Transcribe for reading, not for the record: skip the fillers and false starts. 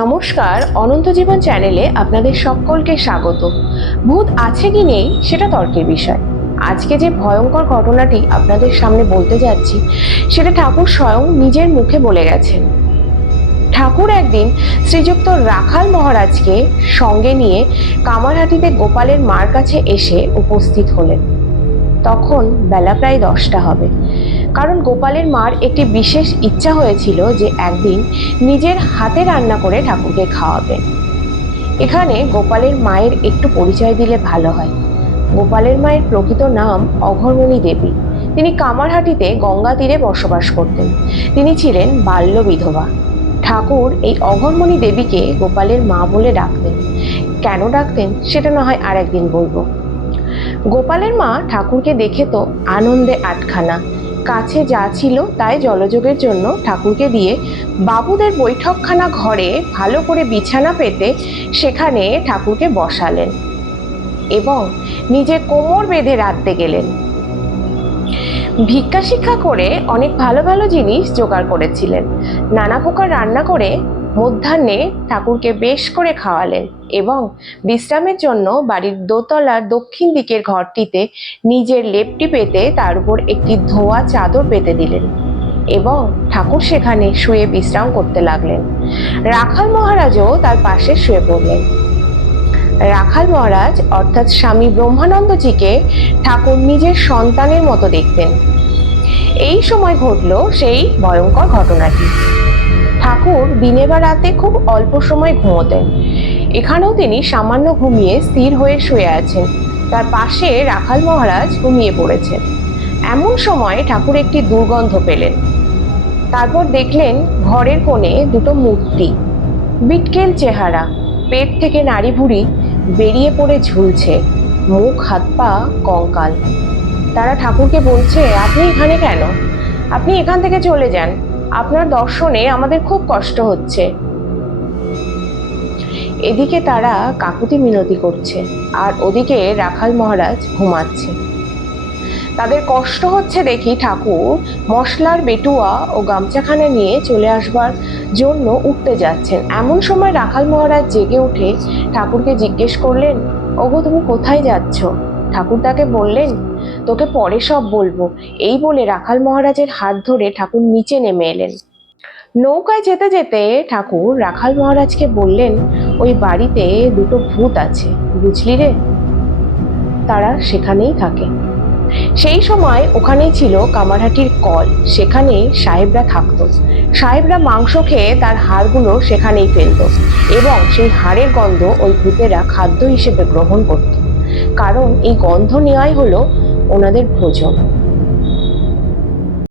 নমস্কার, অনন্ত জীবন চ্যানেলে আপনাদের সকলকে স্বাগত। ভূত আছে কি নেই সেটা তর্কের বিষয়। আজকে যে ভয়ঙ্কর ঘটনাটি আপনাদের সামনে বলতে যাচ্ছি সেটা ঠাকুর স্বয়ং নিজের মুখে বলে গেছেন। ঠাকুর একদিন শ্রীযুক্ত রাখাল মহারাজকে সঙ্গে নিয়ে কামারহাটিতে গোপালের মার কাছে এসে উপস্থিত হলেন। তখন বেলা প্রায় 10টা হবে, কারণ গোপালের মার একটি বিশেষ ইচ্ছা হয়েছিল যে একদিন নিজের হাতে রান্না করে ঠাকুরকে খাওয়াবেন। এখানে গোপালের মায়ের একটু পরিচয় দিলে ভালো হয়। গোপালের মায়ের প্রকৃত নাম অঘরমণি দেবী। তিনি কামারহাটিতে গঙ্গা তীরে বসবাস করতেন। তিনি ছিলেন বাল্য বিধবা। ঠাকুর এই অঘরমণি দেবীকে গোপালের মা বলে ডাকতেন। কেন ডাকতেন সেটা না হয় আর একদিন বলবো। গোপালের মা ঠাকুরকে দেখে তো আনন্দে আটখানা। কাছে যা ছিল তাই জলযোগের জন্য ঠাকুরকে দিয়ে বাবুদের বৈঠকখানা ঘরে ভালো করে বিছানা পেতে সেখানে ঠাকুরকে বসালেন এবং নিজে কোমর বেঁধে রাঁধতে গেলেন। ভিক্ষা শিক্ষা করে অনেক ভালো ভালো জিনিস জোগাড় করেছিলেন। নানা প্রকার রান্না করে মধ্যাহ্নে ঠাকুরকে বেশ করে খাওয়ালেন এবং বিশ্রামের জন্য বাড়ির দোতলার দক্ষিণ দিকের ঘরটিতে নিজের লেপটি পেতে তার উপর একটি ধোয়া চাদর পেতে দিলেন এবং ঠাকুর সেখানে শুয়ে বিশ্রাম করতে লাগলেন। রাখাল মহারাজও তার পাশে শুয়ে পড়লেন। রাখাল মহারাজ অর্থাৎ স্বামী ব্রহ্মানন্দজিকে ঠাকুর নিজের সন্তানের মতো দেখতেন। এই সময় ঘটল সেই ভয়ঙ্কর ঘটনাটি। ঠাকুর দিনে বা রাতে খুব অল্প সময় ঘুমোতেন। এখানেও তিনি সামান্য ঘুমিয়ে স্থির হয়ে শুয়ে আছেন। তার পাশে রাখাল মহারাজ ঘুমিয়ে পড়েছেন। এমন সময় ঠাকুর একটি দুর্গন্ধ পেলেন। তারপর দেখলেন ঘরের কোণে দুটো মূর্তি, বিটকেল চেহারা, পেট থেকে নাড়ি ভুড়ি বেরিয়ে পড়ে ঝুলছে, মুখ হাত পা কঙ্কাল। তারা ঠাকুরকে বলছে, আপনি এখানে কেন? আপনি এখান থেকে চলে যান, আপনার দর্শনে আমাদের খুব কষ্ট হচ্ছে। এদিকে তারা কাকুতি মিনতি করছে আর ওদিকে রাখাল মহারাজ ঘুমাচ্ছে। তাদের কষ্ট হচ্ছে দেখি ঠাকুর মশলার বেটুয়া ও গামছাখানা নিয়ে চলে আসবার জন্য উঠতে যাচ্ছেন। এমন সময় রাখাল মহারাজ জেগে উঠে ঠাকুরকে জিজ্ঞেস করলেন, ওগো তুমি কোথায় যাচ্ছ? ঠাকুর তাকে বললেন, তোকে পরে সব বলবো। এই বলে রাখাল মহারাজের হাত ধরে ঠাকুর নিচে নেমে এলেন। নৌকায় যেতে যেতে ঠাকুর রাখাল মহারাজকে বললেন, ওই বাড়িতে দুটো ভূত আছে, বুঝলি রে? তারা সেখানেই থাকে। সেই সময় ওখানেই ছিল কামারহাটির কল, সেখানে সাহেবরা থাকতো। সাহেবরা মাংস খেয়ে তার হাড়গুলো সেখানেই ফেলত এবং সেই হাড়ের গন্ধ ওই ভূতেরা খাদ্য হিসেবে গ্রহণ করত, কারণ এই গন্ধ নেওয়াই হলো ওনাদের ভোজন।